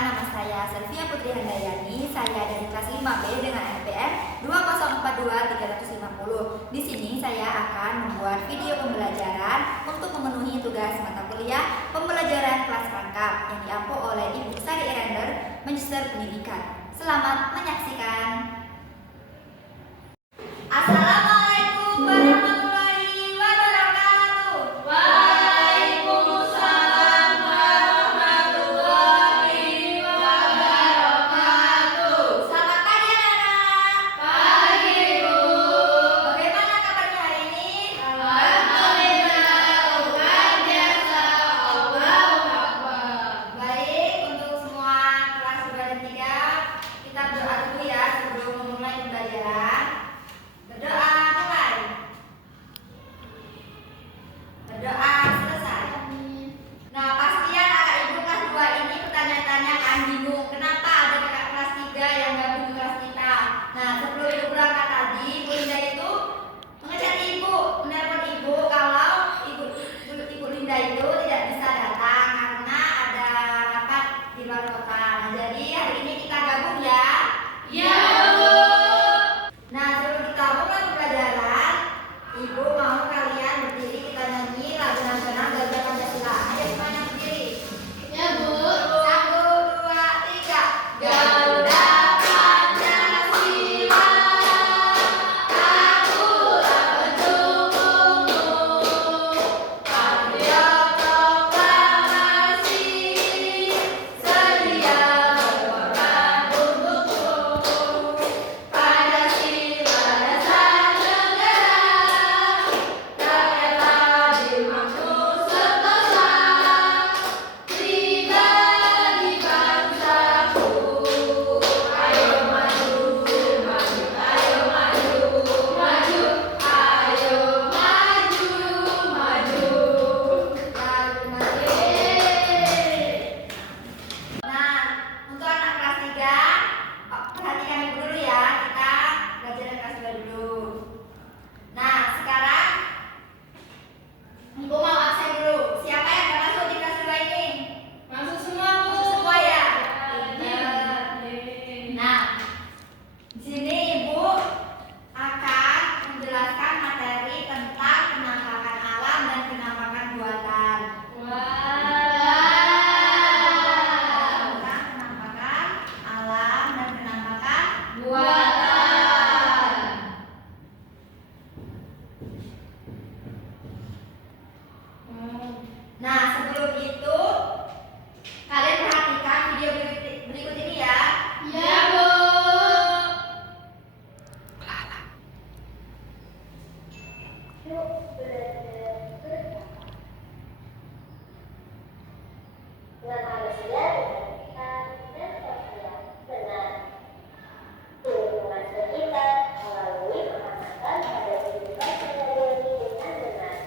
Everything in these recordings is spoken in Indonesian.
nama saya Selvia Putri Handayani. Saya dari kelas 5B dengan NPM 2042350. Di sini saya akan membuat video pembelajaran untuk memenuhi tugas mata kuliah pembelajaran kelas rangkap yang diampu oleh Ibu Sari Irender, Magister Pendidikan. Selamat menyaksikan. Assalamualaikum warahmatullahi wabarakatuh. Waalaikumsalam warahmatullahi wabarakatuh. Selamat pagi anak-anak. Pagi Bu. Bagaimana kabarnya hari ini? Alhamdulillah, luar biasa. Allahu Akbar. Baik, untuk semua kelas 2 dan 3, kita berdoa dulu ya sebelum memulai pembelajaran. Berdoa mulai. Berdoa selesai. Nah, pastian kakak ibu kelas 2 ini bertanya-tanya kan, bingung kenapa ada kakak kelas 3 yang gabung ke kelas kita. Nah, sebelum ibu berangkat tadi, Bu Linda itu mengechat ibu, menelpon ibu kalau ibu Linda itu tidak bisa datang karena ada rapat di luar kota. Nah, jadi hari ini kita gabung ya. Ya Bu. Nah, sebelum kita mulai pembelajaran, ibu mau kalian berdiri, kita nyanyi lagu nasional Garuda Pancasila. Ayo semuanya berdiri. Ya Bu. 1, 2, 3. Garuda Pancasila, akulah pendukungmu. Patriot proklamasi, sedia berkorban untukmu. Pancasila dasar negara, rakyat adil makmur sentosa. Pribadi bangsaku, ayo maju, maju, ayo maju, maju, ayo maju, maju. Lagu maju. Nah, untuk anak kelas 3, perhatikan ibu dulu ya. Kita belajar dari kelas 2 dulu. Nah, sekarang ibu mau absen dulu. Siapa yang gak masuk di kelas 2 ini? Masuk semua Bu. Masuk semua ya? Benar. Nah, di sini ibu akan menjelaskan materi tentang penampakan alam dan penampakan buatan. Tentang penampakan alam dan penampakan Buatan. Nah, sebelum itu kalian perhatikan video berikut ini ya. Ya Bu. Yuk belajar bersama. Dengan manusia dengan dan sosial benar. Lingkungan sekitar melalui pengamatan pada kehidupan sehari-hari dengan benar.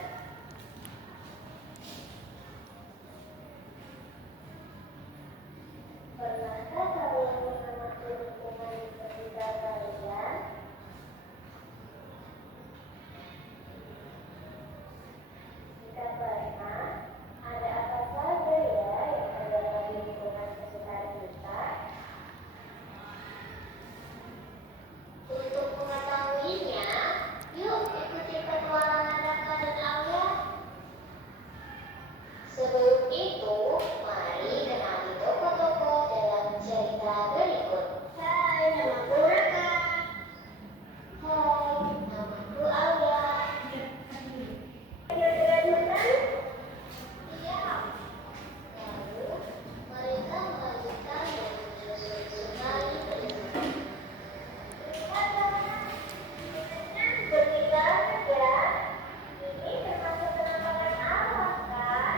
Pernahkah kalian mengamati lingkungan di sekitar kalian? Jika pernah, ada apa saja ya yang terdapat di lingkungan sekitar kita? Untuk mengetahuinya, yuk ikuti petualangan Raka dan Alia. Sebelum itu, mari kenali tokoh-tokoh dalam cerita berikut. Hai, namaku Raka. Hai, namaku Alia. Iya. Lalu mereka melanjutkan menuju sungai berikut. Lihatlah, benih banget ya. Ini termasuk penampakan alam kan?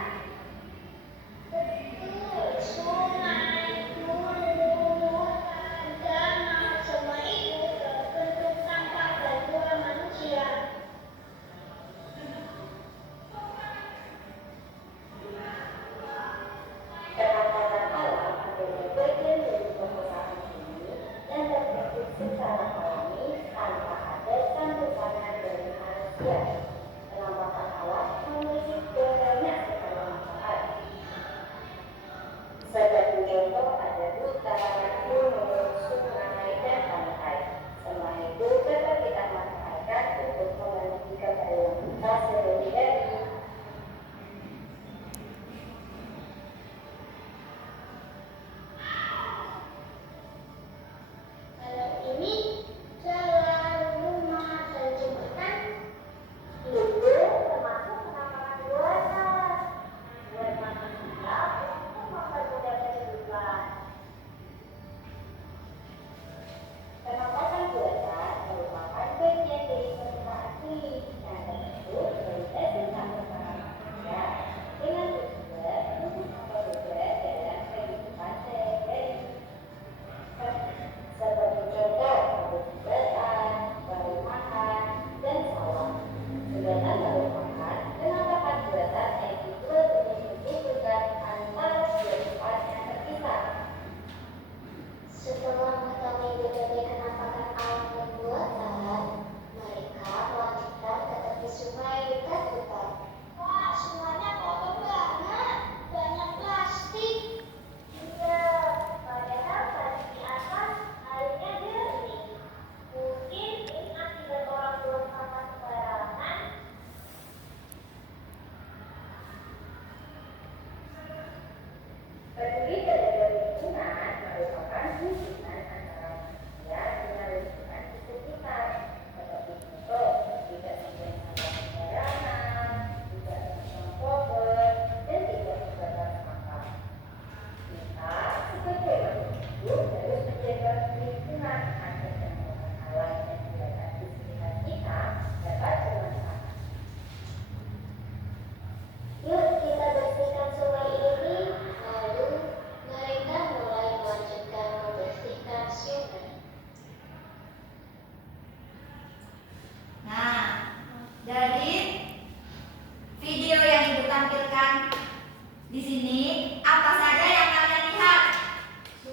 Di sini apa saja yang kalian lihat?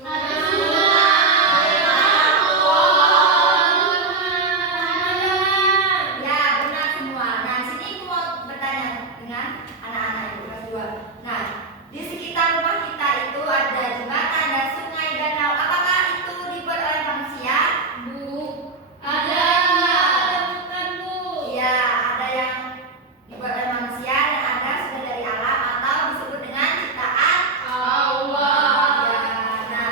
Ada sungai, pohon, taman. Ya, benar semua. Nah, di sini aku mau bertanya dengan anak-anak itu kelas 2. Nah, di sekitar rumah kita itu ada jembatan dan sungai, danau. Apakah itu dibuat oleh manusia? Bu, ada bukan Bu? Iya, ada yang dibuat oleh manusia dan ada sudah dari alam atau disebut dengan ciptaan. Allah. Ya, nah,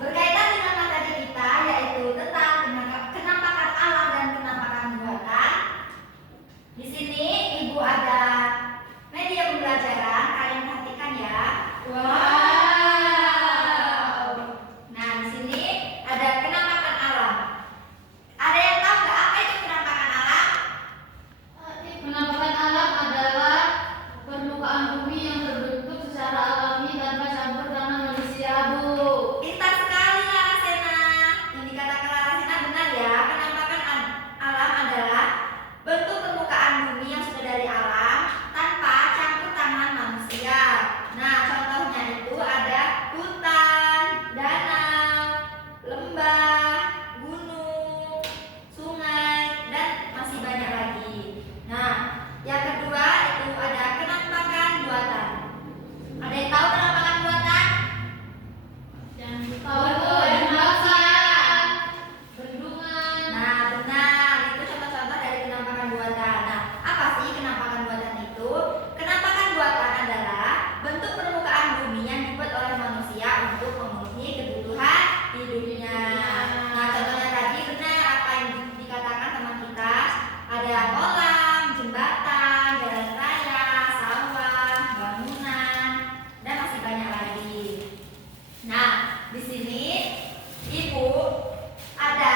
berkaitan dengan materi kita yaitu tentang kenampakan alam dan kenampakan buatan. Di sini Ibu ada media pembelajaran, kalian perhatikan ya. Wow. Nah, di sini ada kenampakan alam. Ada yang tahu nggak apa itu kenampakan alam? Penampakan alam adalah permukaan bumi yang terbentuk secara alami tanpa campur tangan manusia, Bu. Pintar sekali Larasena. Yang dikatakan Larasena benar ya. Penampakan alam adalah bentuk permukaan bumi yang sudah dari alam tanpa campur tangan manusia. Nah, contohnya itu ada hutan, danau, lembah, gunung, sungai, dan masih banyak lagi. Nah, yang kedua itu ada kenampakan buatan. Ada yang tahu kenampakan buatan? Yang jembatan, bendungan. Nah, benar. Itu contoh-contoh dari kenampakan buatan. Nah, apa sih kenampakan buatan itu? Kenampakan buatan adalah bentuk permukaan bumi yang dibuat oleh manusia untuk memenuhi kebutuhan hidupnya. Nah, contohnya tadi benar apa yang dikatakan teman kita. Ada kolam, jembatan, jalan raya, sawah, bangunan, dan masih banyak lagi. Nah, di sini Ibu ada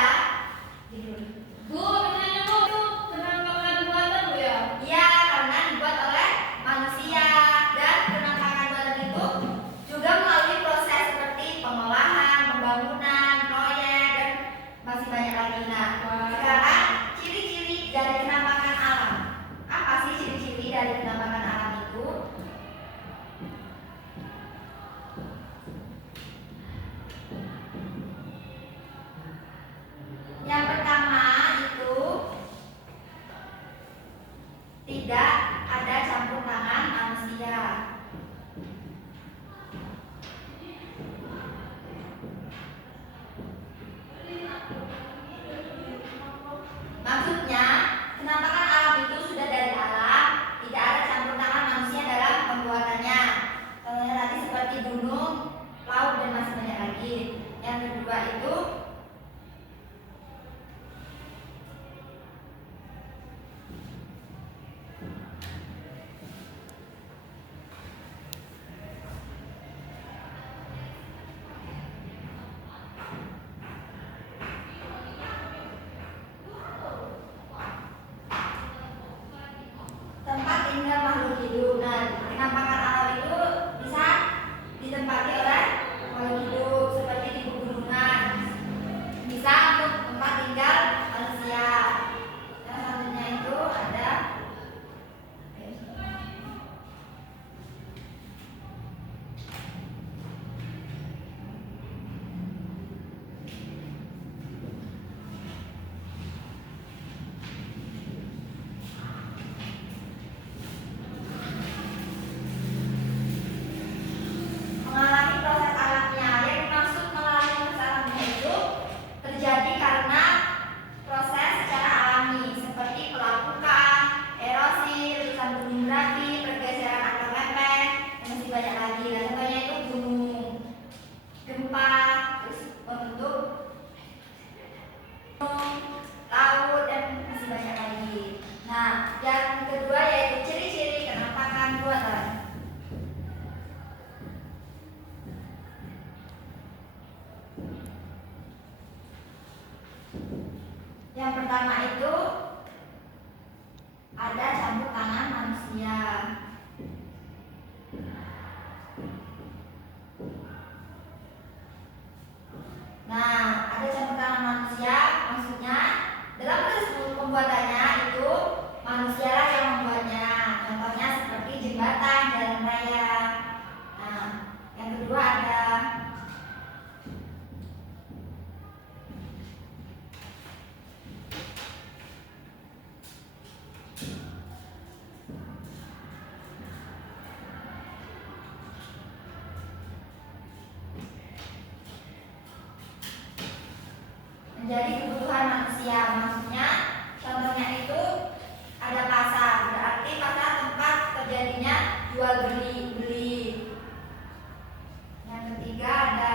Bu, bertanya Bu, penampakan buatan Bu ya? iya, karena dibuat oleh manusia dan kenampakan buatan itu juga melalui proses seperti pengolahan, pembangunan, proyek, dan masih banyak lagi. Nah, sekarang ciri-ciri dari kenampakan alam. Apa sih ciri-ciri dari kenampakan alam itu? Yang pertama itu tidak ada campur tangan manusia. Maksudnya, kenampakan alam itu sudah dari alam, tidak ada campur tangan manusia dalam pembuatannya. Contohnya tadi seperti gunung, laut, dan masih banyak lagi. Yang kedua itu tempat tinggal makhluk hidup. Nah, kenampakan alam itu bisa ditempati oleh makhluk hidup seperti di pegunungan. Bisa untuk tempat tinggal manusia. Yang selanjutnya itu ada mengalami proses alamnya. Yang dimaksud mengalami proses alamnya itu terjadi karena proses secara alami seperti pelapukan, erosi, letusan gunung berapi, pergeseran akar lempeng, dan masih banyak lagi. Nah, contohnya itu gunung, gempa, terus membentuk gunung, laut, dan masih banyak lagi. Nah, yang kedua yaitu ciri-ciri kenampakan buatan. Yang pertama itu ada campur tangan manusia. Nah, ada campur tangan manusia, maksudnya dalam proses pembuatannya itu manusia yang membuatnya. Contohnya seperti jembatan. jembatan, jalan raya. Nah, yang kedua ada menjadi kebutuhan manusia. Maksudnya contohnya itu ada pasar, berarti pasar tempat terjadinya jual beli. Yang ketiga ada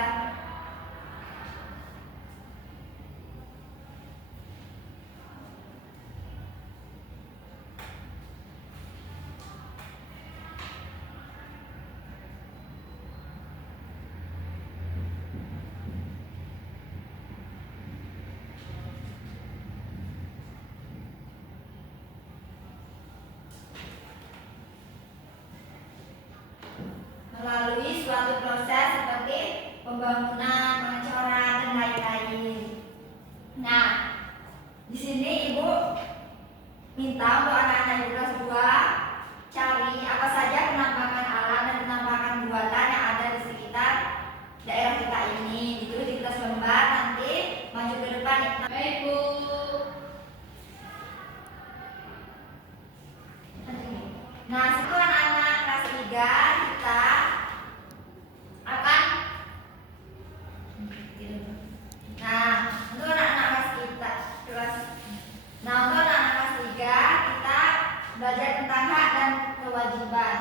melalui suatu proses seperti pembangunan, pengecoran, dan lain-lain. Nah, di sini Ibu minta untuk anak-anak Ibu kelas 2 cari apa saja penampakan alam dan penampakan buatan yang ada di sekitar daerah kita ini. Itu di kelas lembar, nanti maju ke depan. Baik, Bu. Nah, setelah anak-anak kelas 3 kita akan untuk anak-anak kelas 3 kita belajar tentang hak dan kewajiban.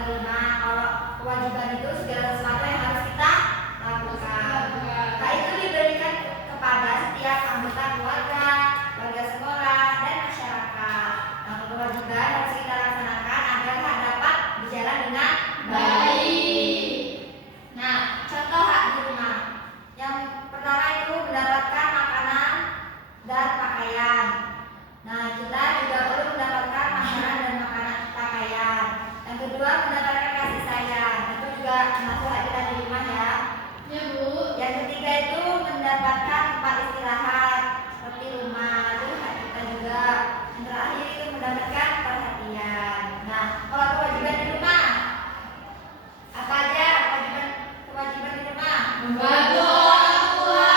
terima. Kalau kewajiban itu segala sesuatu yang harus kita lakukan. Nah, itu diberikan kepada setiap anggota keluarga, warga sekolah, dan masyarakat. Nah, kewajiban harus kita laksanakan agar hak dapat berjalan dengan baik. Nah, contoh hak di rumah. Yang pertama itu mendapatkan makanan dan pakaian. Nah, kita juga perlu mendapatkan makanan dan pakaian. Yang kedua, mendapatkan kasih sayang. Itu juga termasuk hak kita di rumah ya. Ya, Bu. Yang ketiga itu mendapatkan tempat istirahat seperti rumah. Itu hak kita juga. Yang terakhir itu mendapatkan perhatian. Nah, kalau kewajiban di rumah apa aja kewajiban di rumah? Membantu orang tua.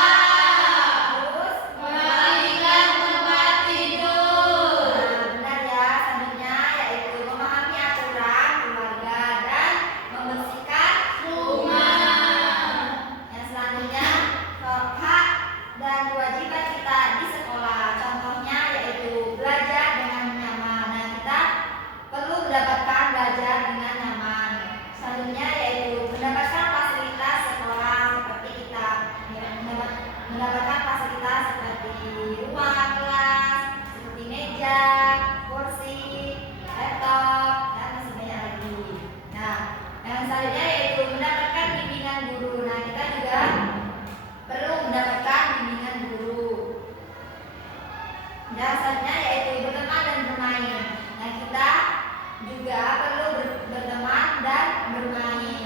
Terus Merapikan tempat tidur. benar ya, selanjutnya yaitu memahami aturan keluarga dan membersihkan Rumah. Yang selanjutnya hak dan kewajiban kita di sekolah. Contohnya yaitu belajar dengan nyaman. Nah, kita perlu mendapatkan belajar dengan nyaman. Selanjutnya yaitu mendapatkan fasilitas sekolah seperti kita mendapatkan fasilitas seperti ruang kelas, seperti meja, kursi, laptop, dan masih banyak lagi. Nah, yang selanjutnya yaitu mendapatkan bimbingan guru. Nah, kita juga perlu mendapatkan bimbingan guru. Dan selanjutnya yaitu berteman dan bermain. Nah, kita juga perlu berteman dan bermain.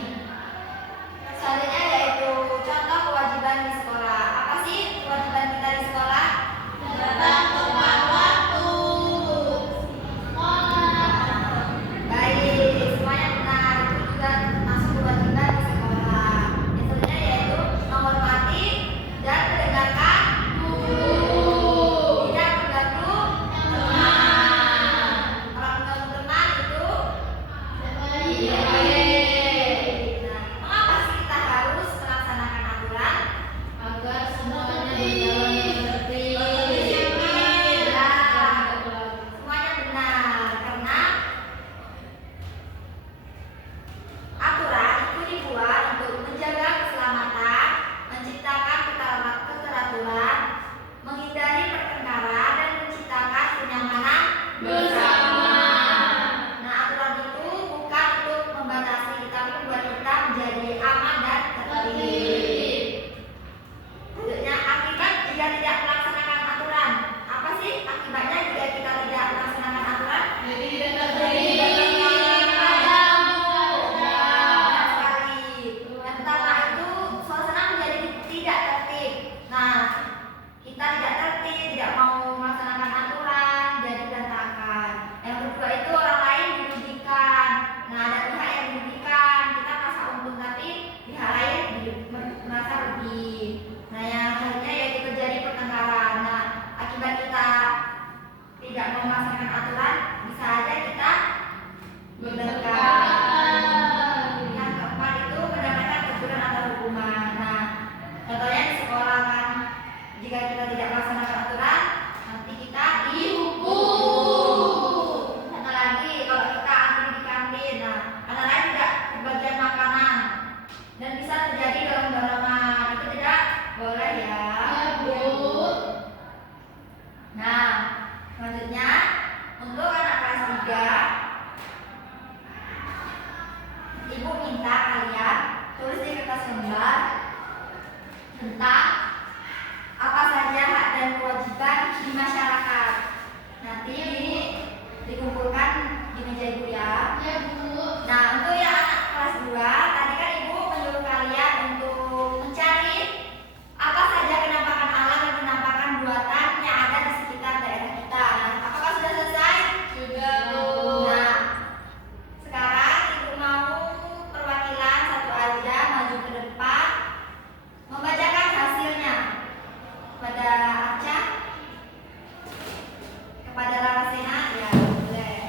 Selanjutnya yaitu contoh kewajiban di sekolah. Apa sih kewajiban kita di sekolah? Datang tepat waktu. Baik, semuanya benar. Itu juga masuk kewajiban di sekolah. Yang selanjutnya yaitu menghormati dan mendengarkan Guru. tidak mengganggu Teman. Kalau mengganggu teman itu Baik. Nah, mengapa sih kita harus melaksanakan aturan? Agar semuanya berjalan seperti Semuanya benar, karena aturan itu dibuat untuk menjaga keselamatan, menciptakan keteraturan, menghindari pertengkaran, dan menciptakan kenyamanan bersama. Nah, aturan itu bukan untuk membatasi, tapi membuat kita menjadi aman dan tertib. Selanjutnya, akibat jika tidak melaksanakan aturan. Apa sih akibatnya jika kita tidak melaksanakan aturan? Jadi tidak terjadi padamu. Benar sekali. Yang pertama itu suasana menjadi tidak tertib. Nah, kita tidak tertib, tidak mau melaksanakan aturan, jadi berantakan. Yang kedua itu orang lain dirugikan. Nah, ada pihak yang dirugikan, kita merasa untung tapi pihak lain merasa rugi. Nah, yang selanjutnya yaitu terjadi pertengkaran. Nah, akibat kita tidak mau melaksanakan aturan, bisa aja kita bertengkar. Yang keempat itu mendapatkan teguran atau hukuman. Nah, contohnya di sekolah kan, jika kita tidak melaksanakan aturan, nanti kita dihukum. Satu lagi, kalau kita antri di kantin, nah, anak lain tidak kebagian makanan dan bisa terjadi dorong-dorongan, itu tidak boleh ya. Ya, Bu. Nah, selanjutnya untuk anak kelas 3, Ibu minta kalian tulis di kertas lembar tentang apa saja hak dan kewajiban di masyarakat. Nanti ini dikumpulkan di meja Ibu ya. Ya, Bu. Nah, untuk yang anak kelas 2, tadi kan Ibu menyuruh kalian untuk mencari apa saja penampakan alam dan penampakan buatan yang ada di sekitar daerah kita. Nah, apakah sudah selesai? Sudah, Bu. Nah, sekarang Ibu mau perwakilan satu aja maju ke depan membacakan hasilnya kepada Arca, kepada Larasena, ya boleh.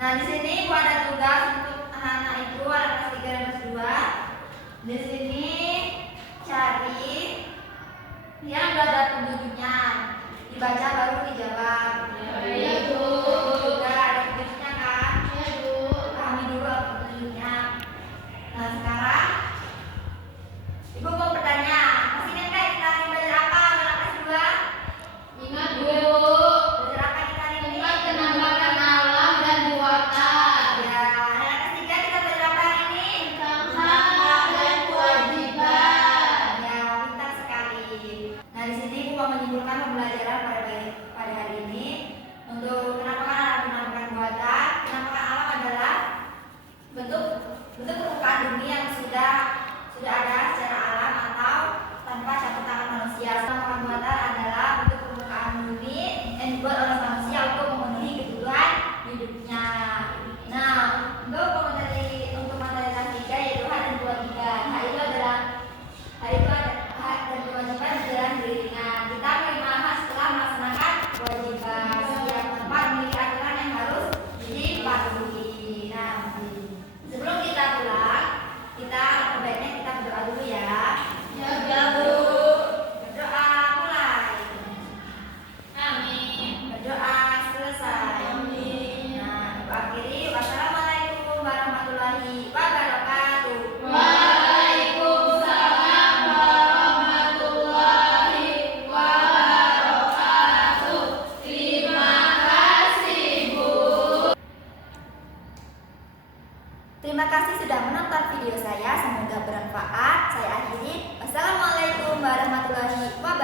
Nah, di sini Ibu ada tugas untuk anak-anak Ibu, anak kelas 3 dan kelas 2. Di sini cari yang udah ada penduduknya, dibaca baru dijawab. Iya, Bu. Juga ada penduduknya kan? Iya, Bu. Pahami dulu apa penduduknya. Nah, sekarang Ibu mau bertanya, masih ingat nggak kita hari belajar apa anak kelas 2? Ingat, Bu. Belajar apa kita hari ini? Tentang penampakan alam dan buatan. Ya, anak kelas 3 kita belajar apa hari ini? Tentang hak dan kewajiban. Ya, pintar sekali. Nah, di sini Ibu mau menyimpulkan pembelajaran pada hari ini. Untuk penampakan alam dan penampakan buatan, penampakan alam adalah bentuk permukaan bumi yang sudah ada secara alam atau tanpa campur tangan manusia. Penampakan buatan adalah bentuk permukaan bumi yang dibuat oleh manusia untuk memenuhi kebutuhan hidupnya. Nah, untuk materi kelas 3 yaitu hak dan kewajiban. Hak itu adalah hak dan kewajiban berjalan beriringan. Kita menerima hak setelah melaksanakan kewajiban. Setiap tempat memiliki aturan yang harus dipatuhi. Nah, sebelum kita pulang, sebaiknya kita berdoa dulu ya. Ya, Bu. Berdoa mulai. Amin. Berdoa selesai. Amin. Nah, Ibu akhiri. Wassalamualaikum warahmatullahi wabarakatuh. Waalaikumsalam warahmatullahi wabarakatuh. Terima kasih, Bu. Terima kasih sudah menonton video saya. Semoga bermanfaat. Saya akhiri. Wassalamualaikum warahmatullahi wabarakatuh.